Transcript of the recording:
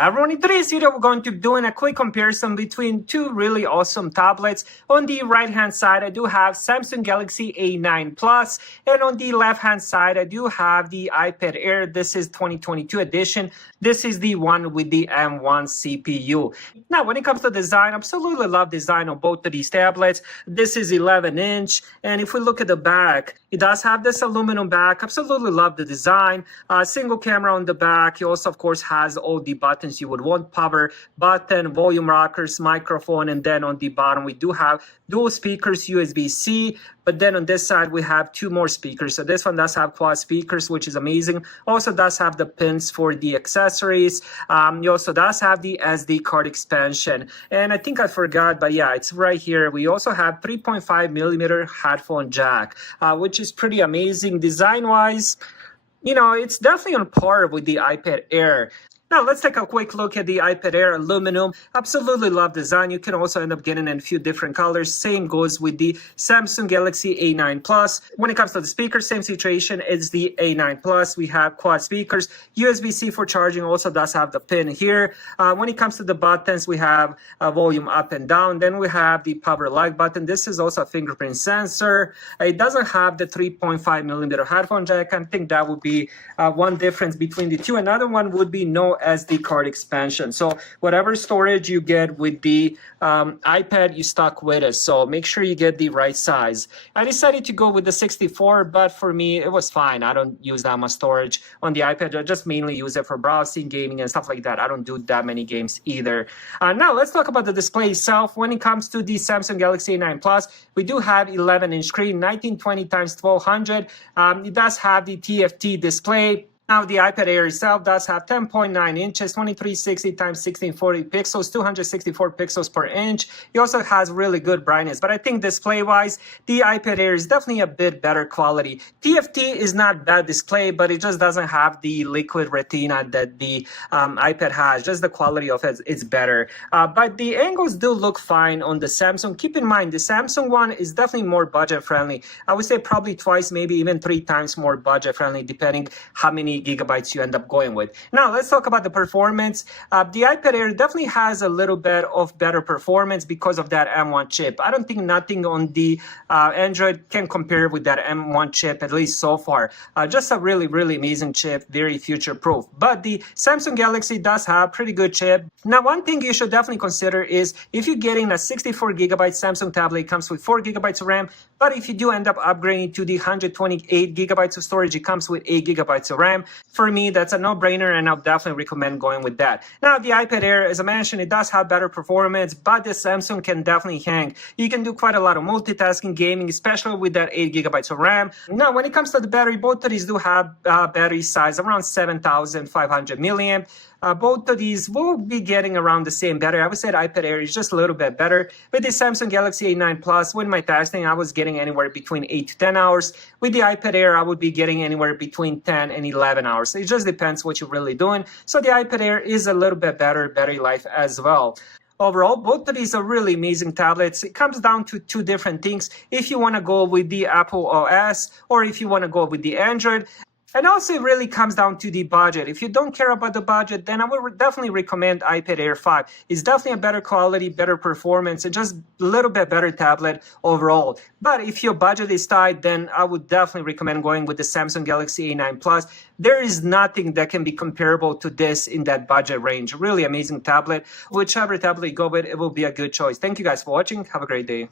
everyone, in today's video we're going to be doing a quick comparison between two really awesome tablets. On the right hand side I do have Samsung Galaxy A9 Plus, and on the left hand side I do have the iPad Air. This is 2022 edition. This is the one with the M1 CPU. Now when it comes to design, absolutely love design on both of these tablets. This is 11-inch, and if we look at the back, it does have this aluminum back. Absolutely love the design. Single camera on the back. It also of course has all the buttons you would want: power button, volume rockers, microphone, and then on the bottom we do have dual speakers, USB-C, but then on this side we have two more speakers. So this one does have quad speakers, which is amazing. Also does have the pins for the accessories. It also does have the SD card expansion, and I think I forgot, but yeah, it's right here. We also have 3.5mm headphone jack, which is pretty amazing design wise. You know, it's definitely on par with the iPad Air. Now let's take a quick look at the iPad Air aluminum. Absolutely love design. You can also end up getting in a few different colors. Same goes with the Samsung Galaxy A9 Plus. When it comes to the speakers, same situation. It's the A9 Plus. We have quad speakers. USB-C for charging also does have the pin here. When it comes to the buttons, we have volume up and down. Then we have the power like button. This is also a fingerprint sensor. It doesn't have the 3.5mm headphone jack. I think that would be one difference between the two. Another one would be no SD card expansion. So whatever storage you get with the iPad, you stuck with it. So make sure you get the right size. I decided to go with the 64, but for me it was fine. I don't use that much storage on the iPad. I just mainly use it for browsing, gaming, and stuff like that. I don't do that many games either. Now let's talk about the display itself. When it comes to the Samsung Galaxy A9 Plus, we do have 11-inch screen, 1920 x 1200. It does have the TFT display. Now the iPad Air itself does have 10.9 inches, 2360 x 1640 pixels, 264 pixels per inch. It also has really good brightness, but I think display-wise, the iPad Air is definitely a bit better quality. TFT is not bad display, but it just doesn't have the liquid retina that the iPad has. Just the quality of it is better. But the angles do look fine on the Samsung. Keep in mind, the Samsung one is definitely more budget-friendly. I would say probably twice, maybe even 3 times more budget-friendly, depending how many gigabytes you end up going with. Now let's talk about the performance. The iPad Air definitely has a little bit of better performance because of that M1 chip. I don't think nothing on the Android can compare with that M1 chip, at least so far. Just a really amazing chip, very future proof. But the Samsung Galaxy does have pretty good chip. Now one thing you should definitely consider is if you're getting a 64GB Samsung tablet, it comes with 4GB of RAM, but if you do end up upgrading to the 128GB of storage, it comes with 8GB of RAM. For me, that's a no-brainer, and I'll definitely recommend going with that. Now, the iPad Air, as I mentioned, it does have better performance, but the Samsung can definitely hang. You can do quite a lot of multitasking, gaming, especially with that 8GB of RAM. Now, when it comes to the battery, both of these do have battery size around 7,500 milliamp. Both of these will be getting around the same battery. I would say the iPad Air is just a little bit better. With the Samsung Galaxy A9 Plus, with my testing, I was getting anywhere between 8 to 10 hours. With the iPad Air, I would be getting anywhere between 10 and 11 hours. It just depends what you're really doing. So the iPad Air is a little bit better battery life as well. Overall, both of these are really amazing tablets. It comes down to two different things. If you want to go with the Apple OS or if you want to go with the Android. And also it really comes down to the budget. If you don't care about the budget, then I would definitely recommend iPad Air 5. It's definitely a better quality, better performance, and just a little bit better tablet overall. But if your budget is tight, then I would definitely recommend going with the Samsung Galaxy A9 Plus. There is nothing that can be comparable to this in that budget range. Really amazing tablet. Whichever tablet you go with, it will be a good choice. Thank you guys for watching. Have a great day.